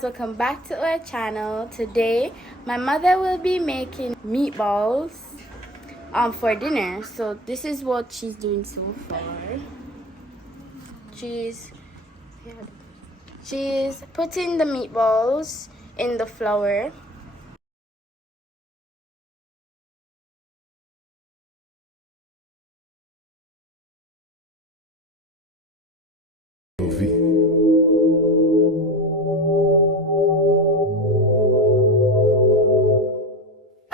Welcome back to our channel. Today my mother will be making meatballs for dinner. So this is what she's doing so far. She's putting the meatballs in the flour.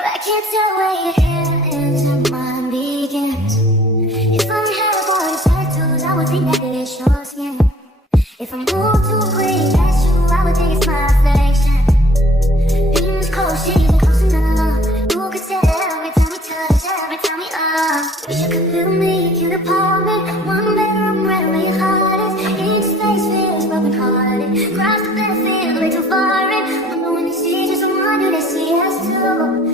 I can't tell where your hair ends and mine begins. If I had a boy's tattoos, I would think that it's your skin. If I move too quick, that's you, I would think it's my affection. In this cold city, even close enough. Who could tell every time we touch, every time we up? Wish you could feel me, you could pull me. One bedroom, right where your heart is. Each space feels broken hearted. Cross the bed, feel way too foreign. Wonder when they see just someone new, they see us too.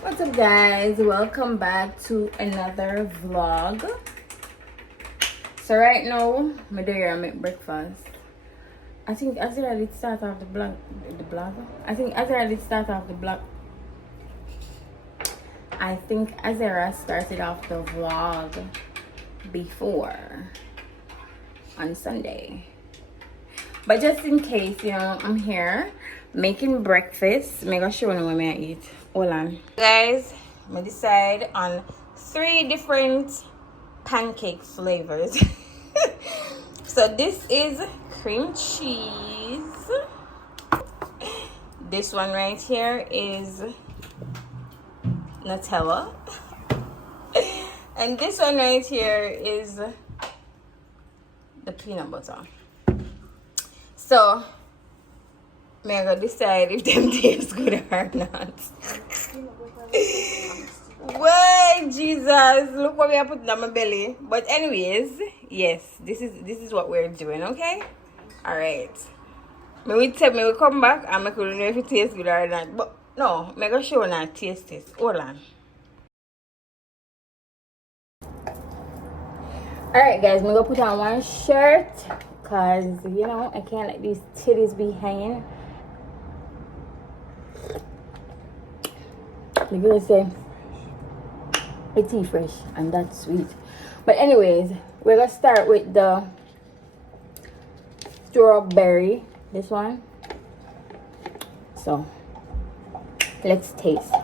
What's up, guys? Welcome back to another vlog. So right now, I'm there. I make breakfast. I think Azira did start off the blog. I think Azira did start off the blog. I think Azira started off the vlog before on Sunday. But just in case, you know, I'm here making breakfast. I'm gonna show you what I eat. Hold on, guys. I decide on 3 different pancake flavors. So this is cream cheese. This one right here is Nutella. And this one right here is the peanut butter. So I'm gonna decide if them taste good or not. Wait, Jesus, look what we are putting on my belly. But anyways, yes, this is what we're doing, okay? Alright. Me will come back and I couldn't know if it tastes good or not. But no, I'm gonna show you now taste this. Hold on. Alright guys, I'm gonna put on one shirt because you know I can't let these titties be hanging. The girls say it's tea fresh and that's sweet. But anyways, we're gonna start with the strawberry, this one. So let's taste.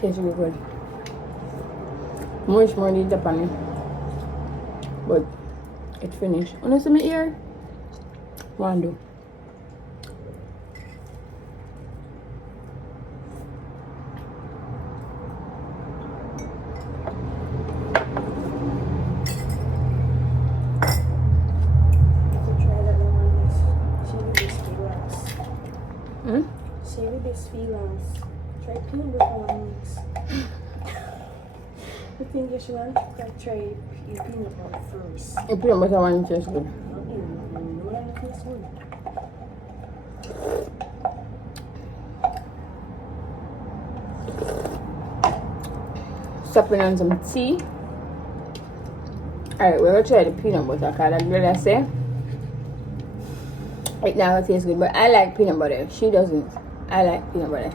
Tastes really good. Much more need the pan, but it's finished. Unless I'm here, one do. Save this feelings. Try peanut butter ones. I think you should try your peanut butter first. The peanut butter one tastes good. Supping on some tea. Alright, we're gonna try the peanut butter because that's what I say. It never tastes good, but I like peanut butter. She doesn't. I like peanut butter.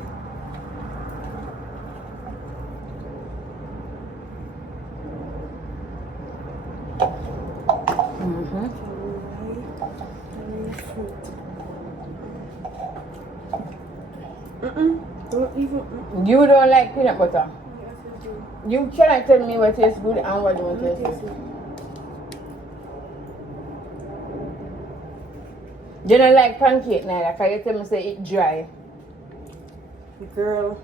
Don't even. You don't like peanut butter? Yes, I do. You cannot tell me what tastes good and what don't taste good. You don't like pancake neither, because you tell me say it dry. Girl,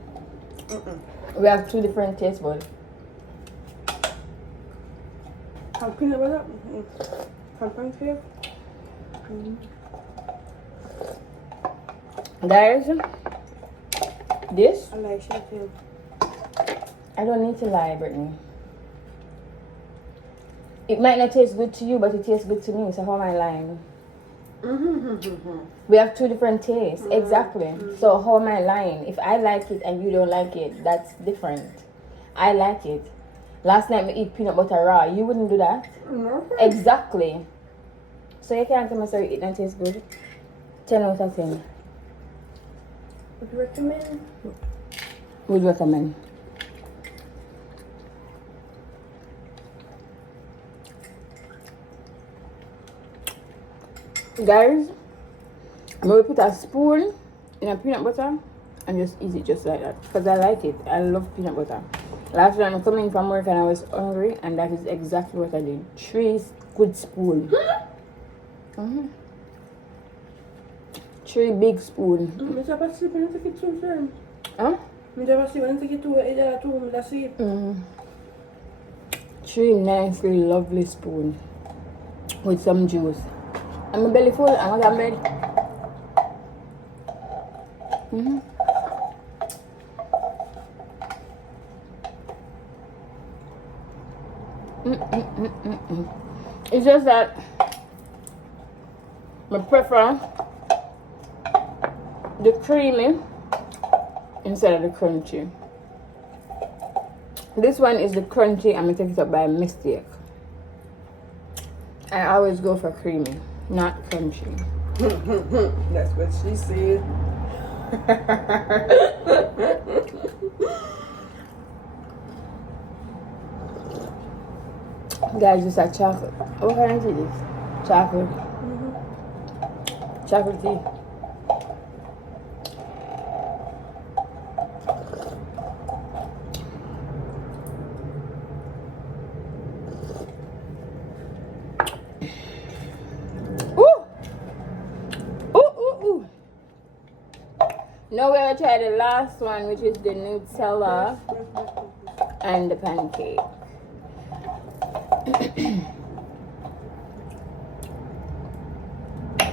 We have two different taste buds. Have peanut butter. Have pancake. Guys, this, I like shit too. I don't need to lie, Brittany. It might not taste good to you, but it tastes good to me, so how am I lying? We have two different tastes, exactly. So how am I lying? If I like it and you don't like it, that's different. I like it. Last night we eat peanut butter raw. You wouldn't do that? Exactly. So you can't tell me sorry it don't taste good. 10 out of 10. Would you recommend? Would recommend. Guys, I'm going to put a spoon in a peanut butter and just eat it just like that. Because I like it. I love peanut butter. Last night I'm coming from work and I was hungry, and that is exactly what I did. 3 good spoons. 3 big spoons. Mr. Patsy, when you take it too firm. Huh? Mr. Patsy, when you take it too, that's it. 3 nicely lovely spoons with some juice. And my belly full, I'm going to bed. It's just that I prefer the creamy instead of the crunchy. This one is the crunchy. I'm gonna take it up by mistake. I always go for creamy, not crunchy. That's what she said. Guys, this is chocolate. What kind of tea is this? Chocolate. Chocolate tea. Now we're gonna try the last one, which is the Nutella and the pancake.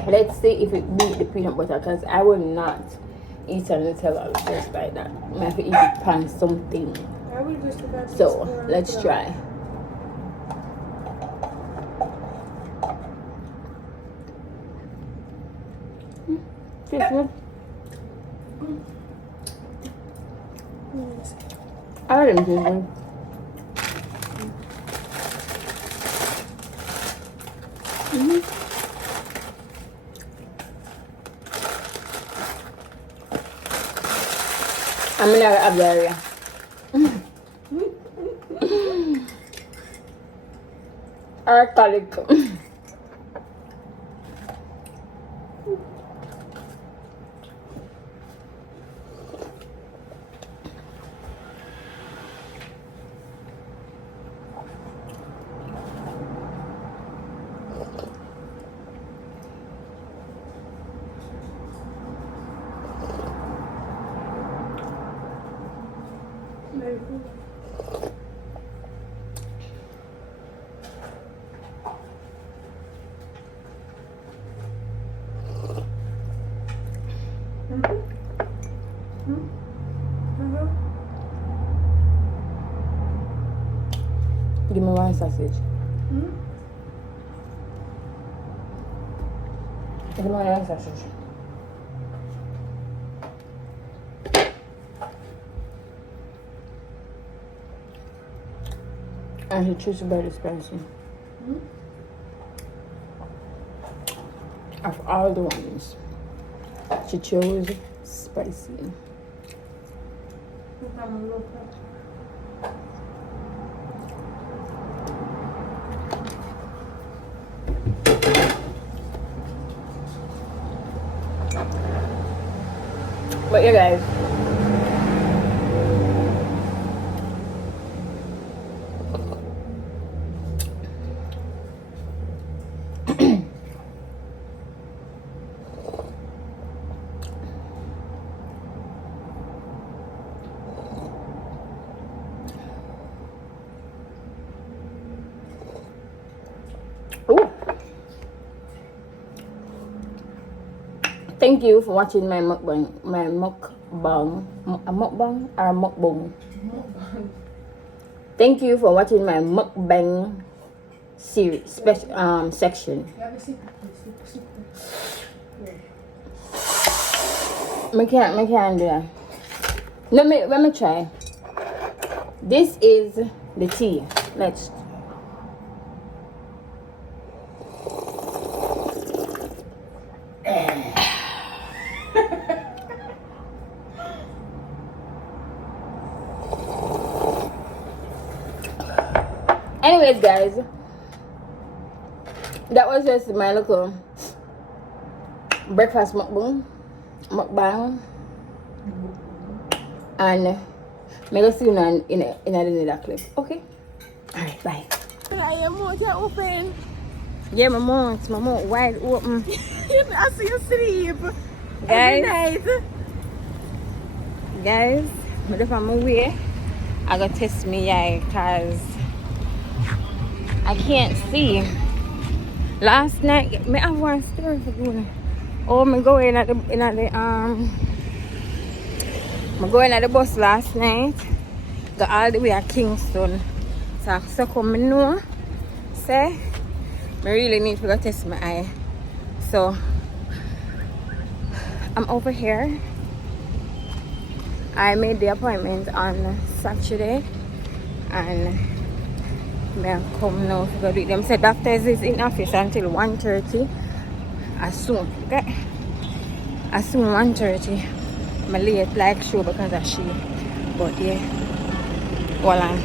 Let's see if it beat the peanut butter, because I will not eat a Nutella just like that. I have to eat it pan something. I will just look at So let's try. Tastes good. I didn't taste good. I'm gonna have that area. Alcoholic. Give me one sausage. Give me one sausage. And he chooses very spicy. Of all the ones, she chose spicy. But yeah, guys. Thank you for watching my mukbang. My mukbang. A mukbang or a mukbang? Thank you for watching my mukbang series section. I can't do that. Let me try. This is the tea. Let's. Anyways, guys, that was just my little breakfast mukbang, and maybe see you in another clip. Okay. All right. Bye. Your mouth open. Yeah, my mouth wide open. I see you sleep. Guys, every night. Guys, if I'm away, I gotta test me eye because I can't see. Last night, me have one story for you. Oh, me going at the bus last night. Go all the way at Kingston. So come me know, say, me really need to go test my eye. So I'm over here. I made the appointment on Saturday, and I come now to go do it. Them said doctors is in office until 1:30. As soon, okay? As soon 1:30. I'm late like sure because of she. But yeah, voila.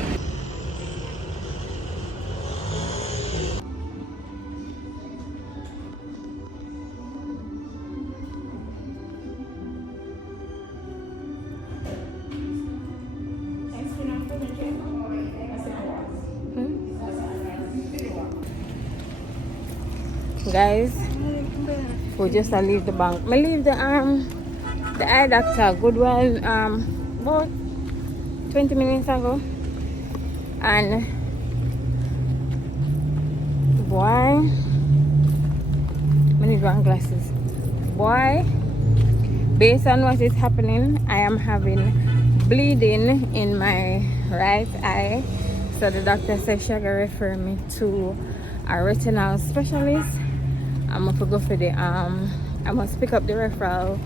Guys, we just leave the bank. I leave the eye doctor good while about 20 minutes ago, and boy, I need one glasses. Boy, based on what is happening, I am having bleeding in my right eye. So the doctor said she can refer me to a retinal specialist. I'm gonna go for the I must pick up the referral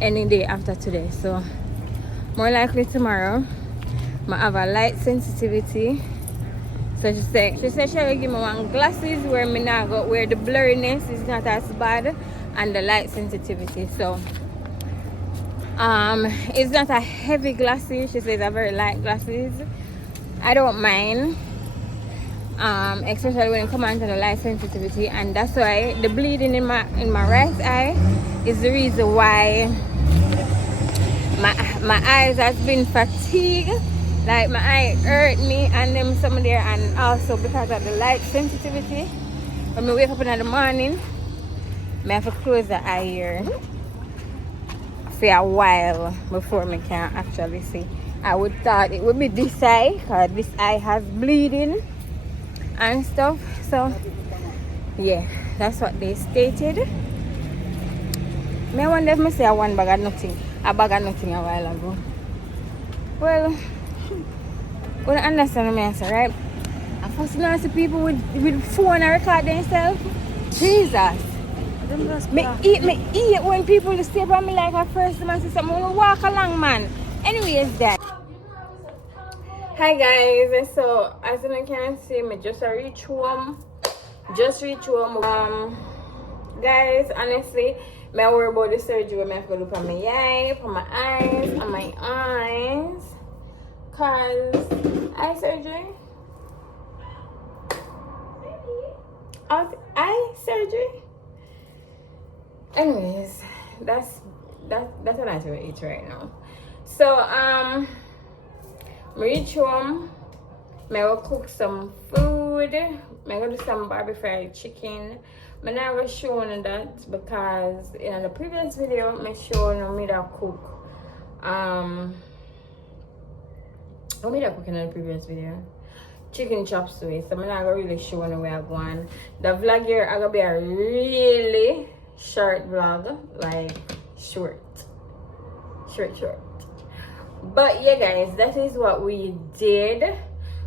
any day after today. So more likely tomorrow. I have a light sensitivity. So she said she will give me one glasses where me now go where the blurriness is not as bad and the light sensitivity. So it's not a heavy glasses. She says a very light glasses. I don't mind. Especially when it comes to the light sensitivity, and that's why the bleeding in my right eye is the reason why my eyes has been fatigued, like my eye hurt me and them some there, and also because of the light sensitivity. When I wake up in the morning, I have to close the eye here for a while before I can actually see. I would thought it would be this eye because this eye has bleeding and stuff. So yeah, that's what they stated. I wonder if I say a bag of nothing a while ago. Well, you understand what I say, right? I first see people with phone and record themselves. Jesus. Me eat when people stay by me like at first man say something. I walk along, man. Anyways, that. Hi guys, so as you can see, me just reach home. Guys, honestly, I worry about the surgery I have to do for my eye, for my eyes, and my eyes. Cause eye surgery. Eye surgery. Anyways, that's what I do eat right now. So reach home, I will cook some food. I will do some barbecue fried chicken. I never shown that because in the previous video I shown me that cook. What did I cook in the previous video? Chicken chop suey. So I'm not really showing where I'm going. The vlog here I gonna be a really short vlog, like short. But yeah guys, that is what we did. I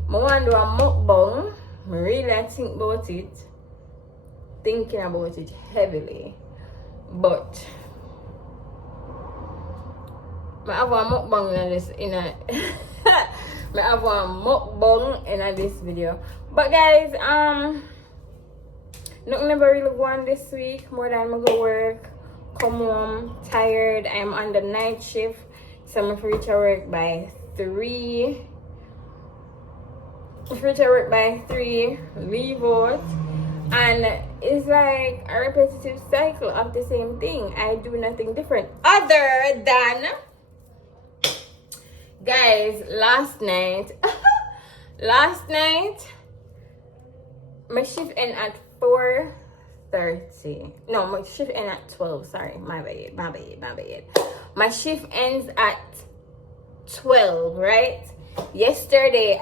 want to do a mukbang. I really thinking about it heavily, but I have a mukbang in this I have a mukbang in this video. But guys, nothing never really go on this week. More than I go work, come home tired. I'm on the night shift, so I'm free to work by 3. Leave out, and it's like a repetitive cycle of the same thing. I do nothing different other than, guys, last night my shift ended at 4:30. No, my shift ended at 12. Sorry, my bad. My shift ends at 12, right? Yesterday,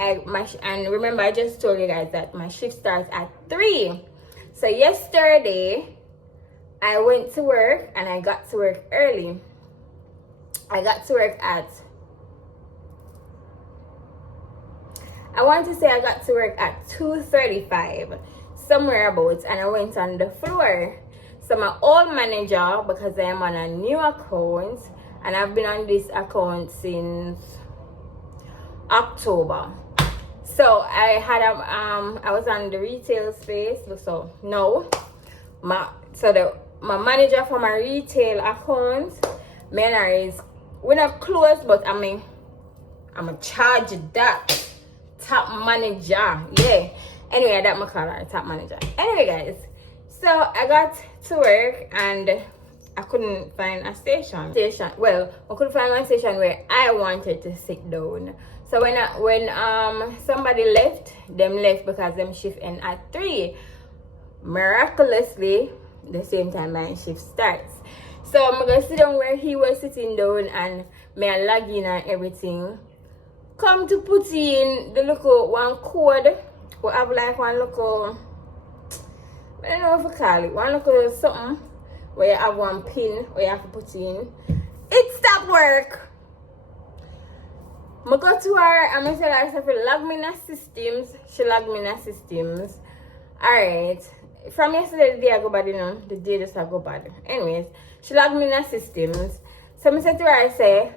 and remember I just told you guys that my shift starts at 3. So yesterday, I went to work and I got to work early. I got to work at, I want to say I got to work at 2:35, somewhere about, and I went on the floor. So my old manager, because I am on a new account, and I've been on this account since October. So I had I was on the retail space. So no, my manager for my retail account, we're not close, but I'm a charge that top manager. Yeah. Anyway, that my call her top manager. Anyway, guys, so I got to work and I couldn't find a station. Well, I couldn't find one station where I wanted to sit down. So when somebody left, them left because them shift end at 3. Miraculously, the same time my shift starts. So I'm gonna sit down where he was sitting down and me I log in and everything. Come to put in the little one code. We have like one little, I don't know what to call it, one little something where you have one pin where you have to put in. It stopped work. I go to her and I tell her to log me in the systems. She logged me in the systems. Alright. From yesterday, the day I go bad, the day just I go bad. Anyways, she logged me in the systems. So I said to her, I say,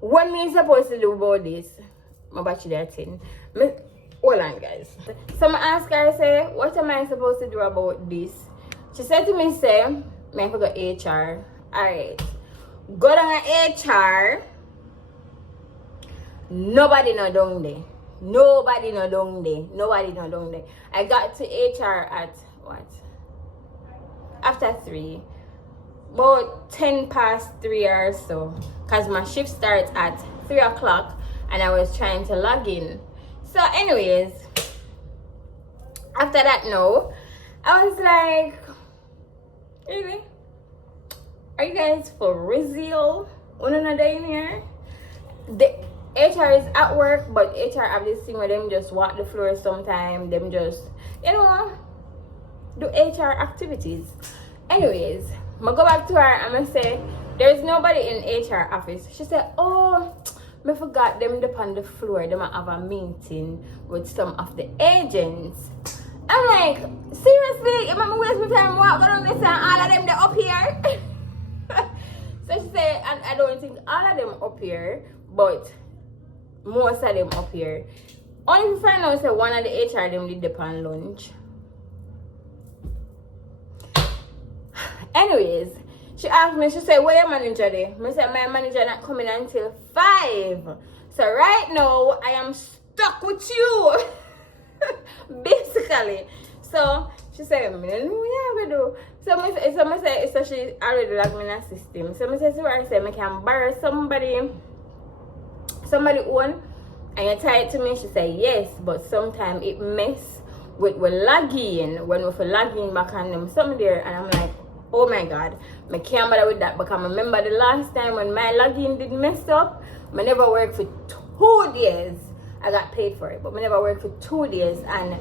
what me supposed to do about this? My battery there thing. Hold on, guys. So I ask her, I say, what am I supposed to do about this? She said to me, say, I have to go HR. Alright. Go down to HR. Nobody no down there. I got to HR at what? After 3. About 10 past 3 or so. Because my shift starts at 3 o'clock and I was trying to log in. So anyways, after that no, I was like, really? Are you guys for real? One day in here? The HR is at work, but HR have this thing where them just walk the floor sometimes. Them just, do HR activities. Anyways, I go back to her and I say, there's nobody in HR office. She said, oh, I forgot them up on the floor. They might have a meeting with some of the agents. I'm like, seriously? You might waste my time walk around this and all of them they're up here? So she said, and I don't think all of them up here, but most of them up here. Only if you find out that one of the HR them did dip on lunch. Anyways, she asked me, she said, where your manager there? I said, my manager not coming until 5. So right now, I am stuck with you. Basically. So she said, I don't know what I'm going to do. So she already logged me in the system. So I said to her, I said, I can borrow somebody own and you tie it to me. She said yes, but sometimes it mess with login when we log in back on them something there, and I'm like, oh my god, I can't bother with that because I remember the last time when my login did mess up. I never worked for 2 days. I got paid for it, but I never worked for 2 days, and I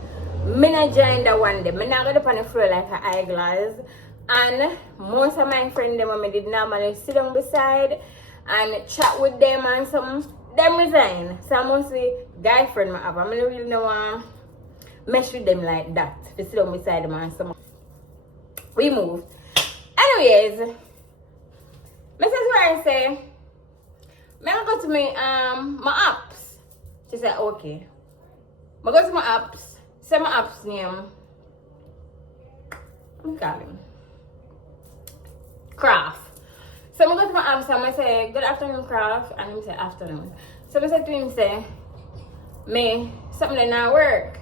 not joined that one day. I not got up on the floor like an eyeglass. And most of my friends them when I did normally sit down beside and chat with them and some them resign. So mostly guy friend I have. I don't really know mesh with them like that. To sit down beside them and some we move. Anyways, Mrs. Warren say, may I go to my apps? She said, okay. I go to my apps. Say my apps name. Let me call him. Craft. So I go to my apps and I say, good afternoon, Craft. And he say, afternoon. So I said to him, say, me, something that not work.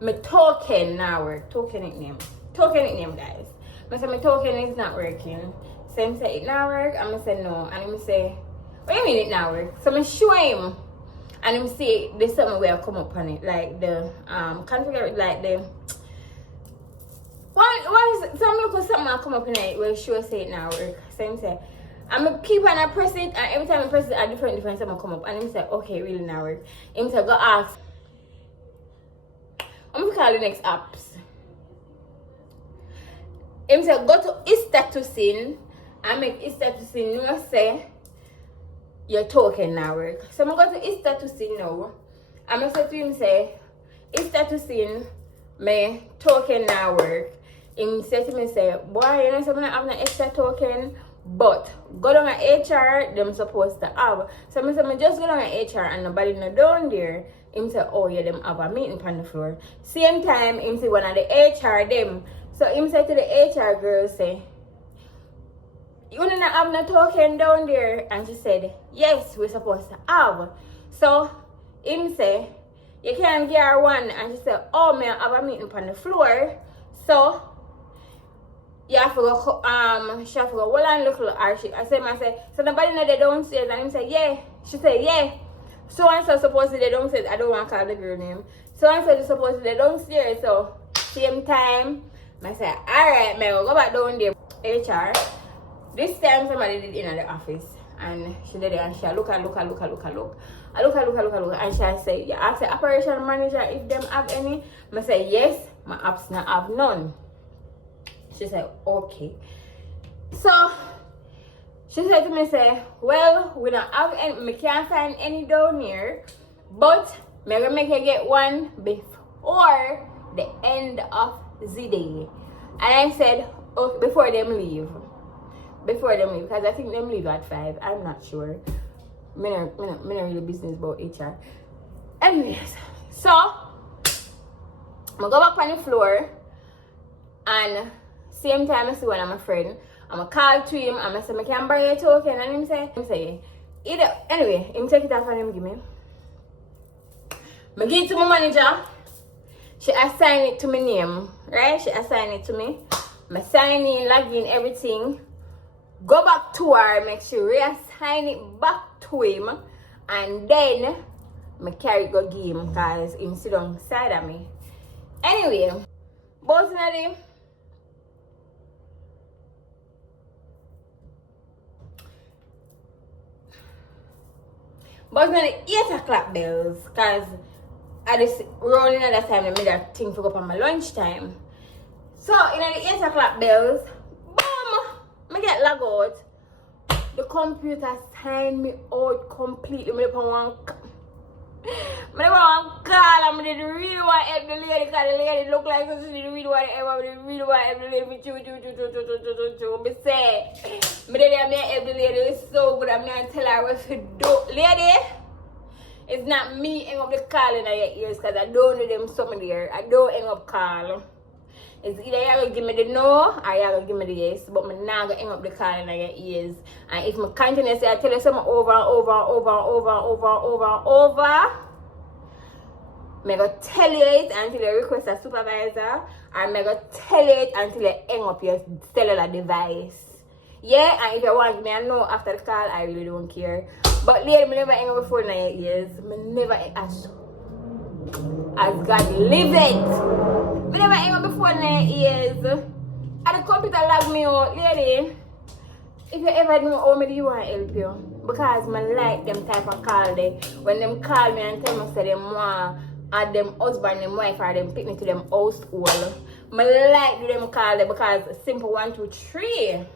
My token now work. Token nickname, guys. I say my token is not working. So him say it not work. And I say no. And him say, what do you mean it not work? So I show him. And him see there's something where I come up on it. Like the configure it like the what is some look something I come up in it where sure say it now work. So him say I'm gonna keep on I press it and every time I press it a different something come up. And him say okay really now work. Him say go ask. I'm gonna call the next apps. Him say go to his status in and make his status in no say your token now work. So I'm going to his status in now. I'm gonna say to him say his status in my token now work. Him say to me say boy you know so I have no extra token but go down at HR them supposed to have. So I say just go down at HR and nobody no down there. Him say oh yeah them have a meeting on the floor. Same time him say one of the HR them. So him say to the HR girl say you don't have no token down there. And she said, yes, we're supposed to have. So, him say, you can't get her one. And she said, oh, may I have a meeting on the floor. So, you have to go, she have to go, well, and look at her. I said, so nobody know they downstairs. And him said, yeah. She said, yeah. So and so supposedly they downstairs. I don't want to call the girl name. So and so supposedly they downstairs. So, same time, I said, alright, may I go back down there. HR. This time somebody did in the office and she did it and she look. And she say, you ask the operation manager if them have any. I say, yes, my apps not have none. She said, okay. So she said to me, say, well, we don't have any, we can't find any down here, but I'm gonna make you get one before the end of the day. And I said, oh, before them leave. Because I think them leave at 5. I'm not sure. I'm not really business about HR. Anyways, so I'm gonna go back on the floor and same time I see one of my friend. I'm gonna call to him. I'm gonna say I can borrow your token and him say either anyway, him take it off and him give me. I give it to my manager. She assign it to my name, right? She assign it to me. I sign in, log in, everything. Go back to her, make sure reassign it back to him, and then I carry it go give him because he sit on side of me. Anyway, both of them. But when the 8 o'clock bells, because at this rolling at that time, I made that thing for go up on my lunchtime. So, in the 8 o'clock bells, boom, I get log out. The computer signed me out completely. I want to call and I didn't really want to help the lady because the lady looked like she didn't really want to help. I didn't really want to help the lady. I didn't help the lady. It's so good. I'm going to tell her what to do. Lady, it's not me hang up the call in your ears because I don't know them something there. I don't hang up call. It's either you're going to give me the no or you're going to give me the yes. But I'm not going to hang up the call in your ears. And if I continue to say, I tell you something over and over and over and over and over and over and over, I'm going to tell you it until you request a supervisor. And I'm going to tell you it until you hang up your cellular device. Yeah, and if you want me to know after the call, I really don't care. But lady, I never hang up before in your ears. I never as God live it. I never hang up before in your ears. And the computer log me out. Lady, if you ever know how me do you want to help you? Because I like them type of call they. When them call me and tell me say them want them husband, them wife or them pick me to them house school. I like do them call it because simple 1, 2, 3.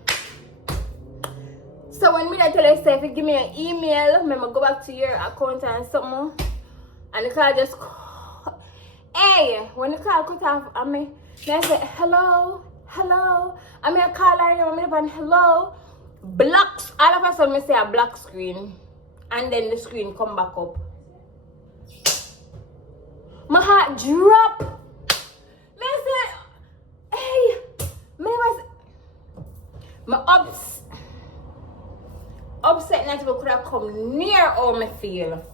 So when me I tell you, say, if you give me an email, me go back to your account and something, and the call just call. Hey, when the call cut off, I say hello. I call her, I mean hello. Blocks. All of a sudden, me say a black screen, and then the screen come back up. My heart drop. Me say, hey, my upset not to could have come near how me feel.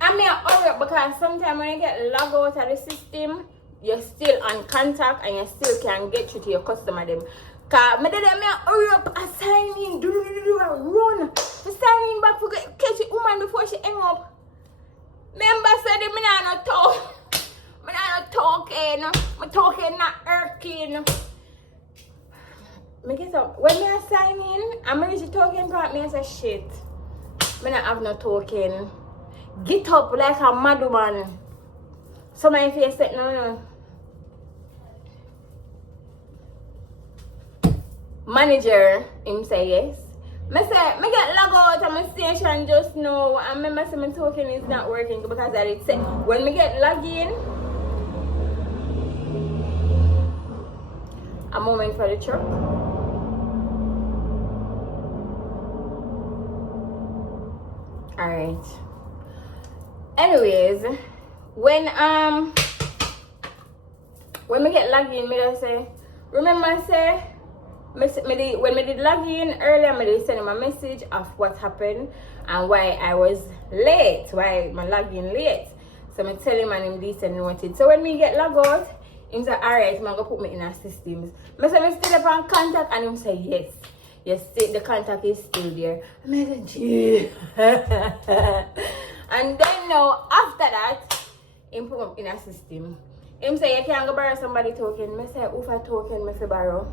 I hurry up because sometimes when you get logged out of the system, you're still on contact and you still can get through to your customer them. Cause me hurry up and sign in, run. To sign in back for catch the woman before she hang up. Remember said me not talk. Me not talking. My talking not irking. Me get up. When me sign in, I'm ready to talking part me I say shit. Me not have no talking. Get up like a mad woman. Somebody face said no. Manager, him say yes. Me say, me get log out of my station just now. And remember say my token is not working because I did say when me get log in, a moment for the truck. Alright. Anyways, when me get logged in, me just say, remember I say, when me did log in earlier, me did send him a message of what happened and why I was late, why my login late. So me tell him and him this and noted. So when me get logged out, him say, alright, I'm gonna put me in our systems. Me say, me still up on contact and him say, yes. Yes, the contact is still there. I say, gee. And then now, after that, him put me in a system. Him say, you can't go borrow somebody token. Me say, who for token me for borrow?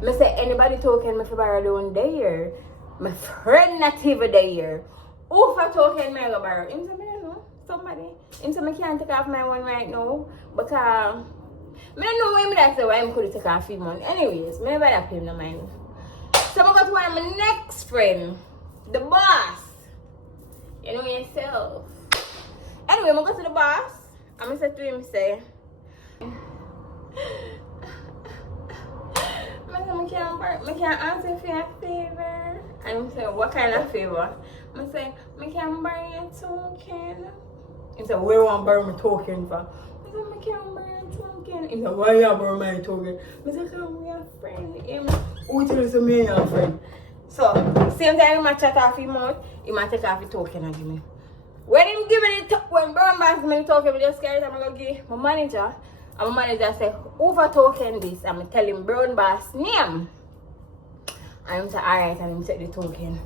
Me say, anybody token me for borrow down there. My friend not even there. Who for token me go borrow? Him say, I don't know. Somebody. Him say, I can't take off my one right now. Because, I don't know why me that say why I could take off him one. Anyways, me never that pay no mind. So I got one of my next friend. The boss. You know yourself. Anyway, I go to the boss. I'm going to say to him, say, I can't answer for your favor. And I'm saying, what kind of favor? I'm saying, I can't buy your token. He said, where you want to borrow my token for? I said, I can't buy your token. He said, why you borrow my token? I said, I'm your friend. Who tells me you're your friend? So, same time he chat off him out, he might take off the token and give me. When him give me the when Brown Bass give me the token, I just carry it, I'm going to give my manager. And my manager say, over token this. I'm going to tell him Brown Bass name. And him say, alright, and him take the token.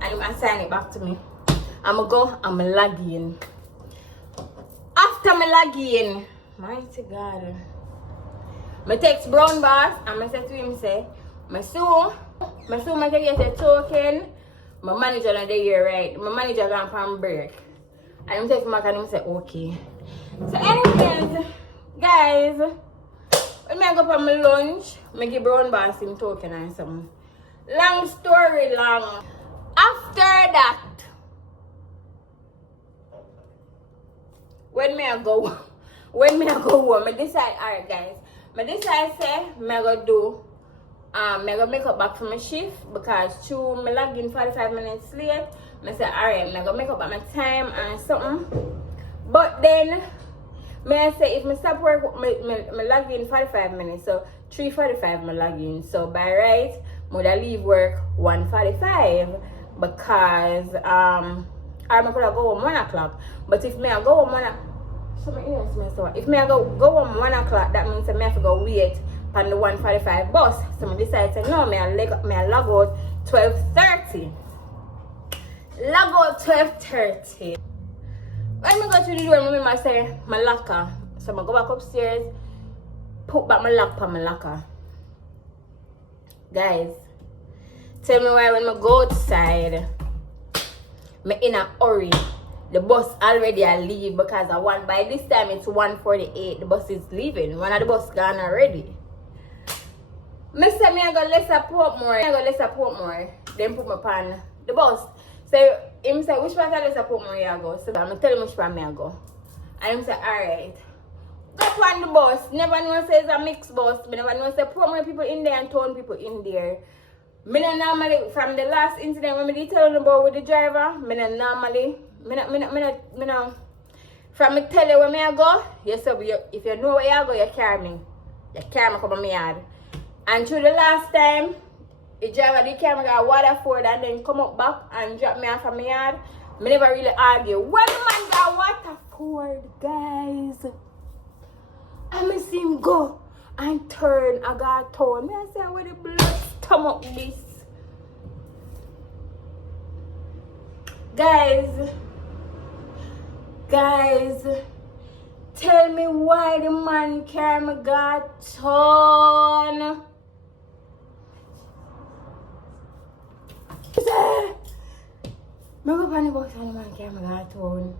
And him assign it back to me. I'm going to go, I'm going to log in. After me log in, mighty God. I text Brown Bass and I say to him, say, I can get a token. My manager not there, right? My manager gone from break. And I text him and he say, okay. So anyways, guys, when I go for my lunch, I give Brown Bass him token and something. Long story long. After that, when I go home, I decide, alright guys, I decide say, I go do, I go make up back for my shift because to me log in 45 minutes late. I say, alright, I go make up at my time and something. But then, I say, if I stop work, I log in 45 minutes, so 3:45 I log in. So by right, I would leave work 1:45 because, or I could go home 1 o'clock. But if I go home 1 o'clock, if I go home 1 o'clock, that means I have to go wait on the 1:45 bus. So I decide to no, I log out 12:30. Log out 12:30. When I go to the door, I say my locker. So I go back upstairs, put back my lock on my locker. Guys, tell me why when I go outside, I'm in a hurry. the bus already I leave because I want by this time it's 1:48. The bus is leaving. One of the bus gone already. Me say me I go less support more. Then put my pan the bus. So him say which part of the support more you go? So I'm tell him which part me I go. And him say alright. Go on the bus. Never know say it's a mixed bus. Me never know say put more people in there and town people in there. Me not normally from the last incident when me did tell about with the driver, me not normally from me tell you where me I go, yes sir, if you know where you go, you carry me. You carry me come on my yard. And through the last time, the driver did carry me to Waterford and then come up back and drop me off from my yard. Me never really argue. When the man got Waterford, guys, I see him go and turn. I got told me I say where the blood stomach this. Guys, tell me why the man carry me got torn. Me go on the bus and the man carry me got torn.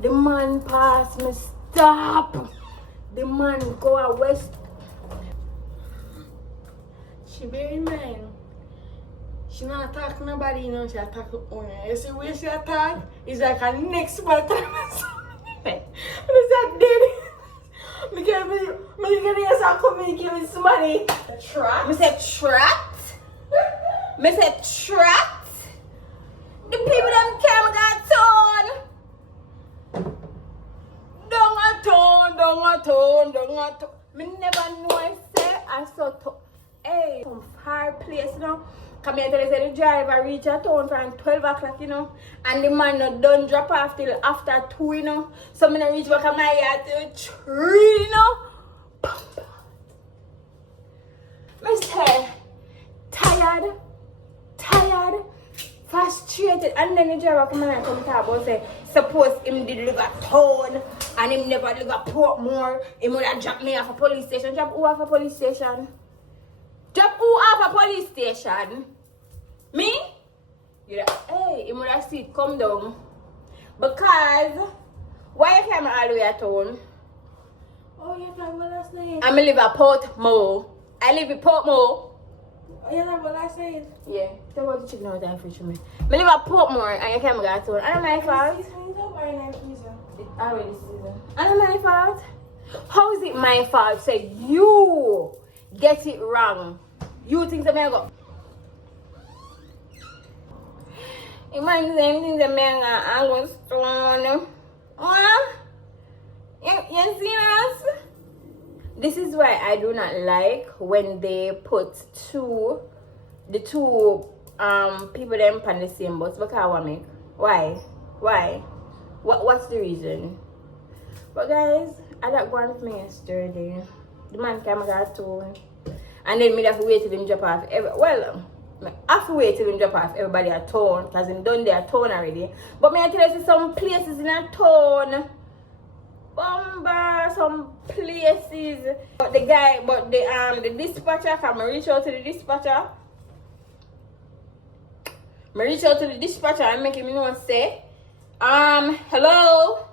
The man pass me stop. The man go a west. She bear in mind. She not attack nobody, you know, she attack the owner. You see where she attack? It's like a next battle. It's like dead. Me get a come and give me some money. Trapped? Me said trapped? Me said trapped? The people them carry me got torn. Don't a tone. Me never know I say I saw hey, some far place, you know. Come here tell you say the driver reach a town from 12 o'clock, you know. And the man not done drop off till after 2, you know. So me not reach back at my yard till 3, you know. Me say tired, frustrated, and then the driver come and come talk about say suppose him did live a town and him never live a Portmore, him would have dropped me off a police station. Drop who off a police station? Drop who off a police station? Me? You hey, him would have see it come down. Because why you came all the way at town? Oh, you talking about last night? I live at Portmore. I live in Portmore. Oh, you talking about last night? Yeah, tell what the chicken out there for me. I live at Portmore and you can't go to it. I don't my fault. It's very nice season. It's already season. I don't my fault. How is it my fault? Say you get it wrong. You think that I go. Imagine same thing that I was stone. Oh, you serious? This is why I do not like when they put the two people them on the same bus. Because I make why? What's the reason? But guys, I got one with me yesterday. The man came and got told, and then me have to wait till him drop off. I have to wait till him drop off everybody at town because him done their town already. But me I tell you some places in a town. Some places, but the dispatcher, can I reach out to the dispatcher? And make him know say, hello,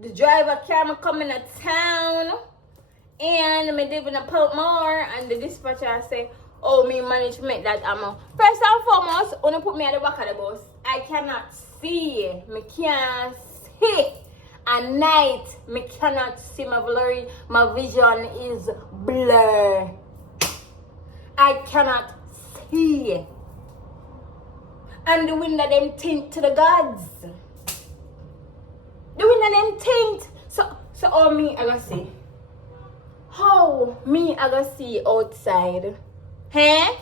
the driver camera coming to town, and me live in a Portmore, and the dispatcher say, oh, me management that first and foremost, wanna put me at the back of the bus. I cannot see, me can't see. At night, me cannot see my vision is blurred. I cannot see. And the window them tint to the gods. The window them tint. So all me I gotta see. How me I gotta see outside? Huh?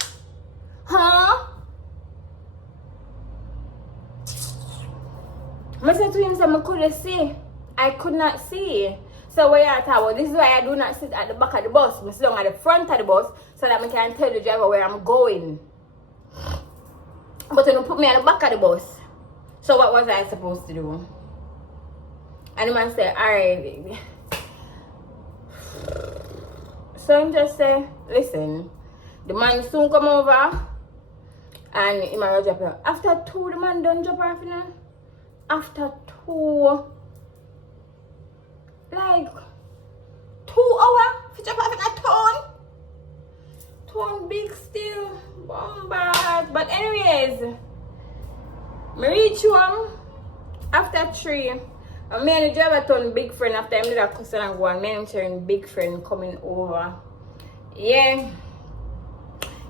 I said to him, so I couldn't see. I could not see. So what you talking about? This is why I do not sit at the back of the bus. I sit down at the front of the bus so that I can tell the driver where I'm going. But you put me at the back of the bus. So what was I supposed to do? And the man said, alright, baby. So I just say, listen, the man soon come over And he might drop it. After 2, the man done drop off, you know? After 2, like 2 hours, for drop off in a town. Town big still, bombard. But anyways, I reach home after 3. And me and the driver turn big friend after him did a custom and go and me and turn big friend coming over. Yeah.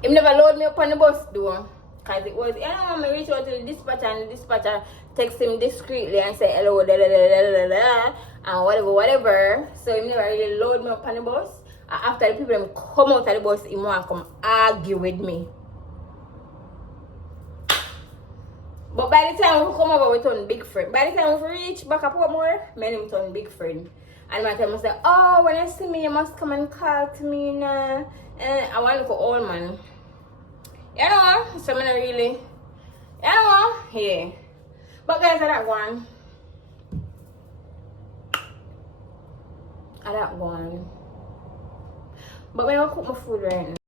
He never load me up on the bus though. Cause it was, you know, when I reach out to the dispatcher and the dispatcher text him discreetly and say hello, da da da da da da, and whatever. So he never really load me up on the bus. And after the people them come out of the bus, he want to come argue with me. But by the time we come over, we turn big friend. By the time we reach back up more, me and him turn big friend. And my time I say, oh, when you see me, you must come and call to me now. And I want to look old man. You know, so I'm not really, you know, yeah. But guys, I that one. I that one. But when I cook my food right now.